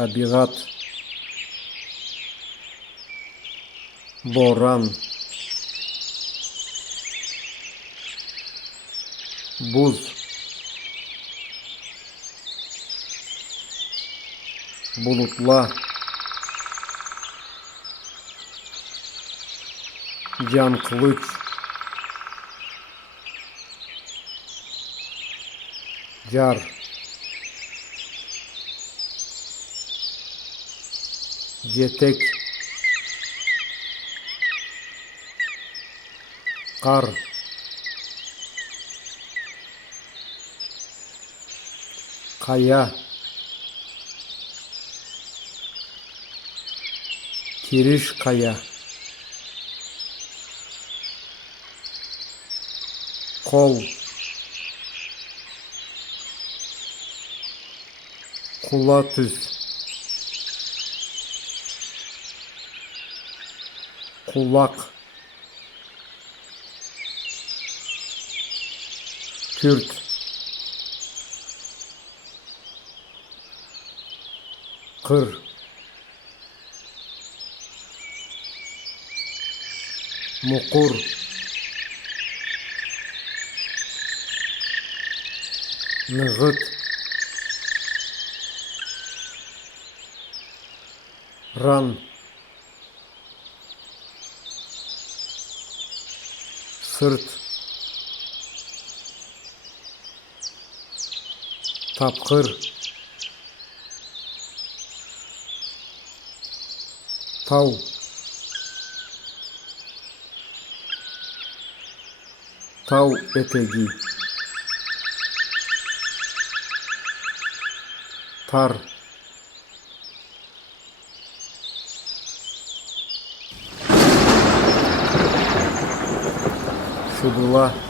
Табиғат. Боран. Буз. Bulutla. Can kılıç. Car. Cetek. Kar. Kaya. Kiriş kaya. Kol. Kulatüs. Kulak. Kürt. Kır. Mukur. Nığıt. Ran. Sırt. Tapkır. Tav. Tav eteği. Tar. Şudula.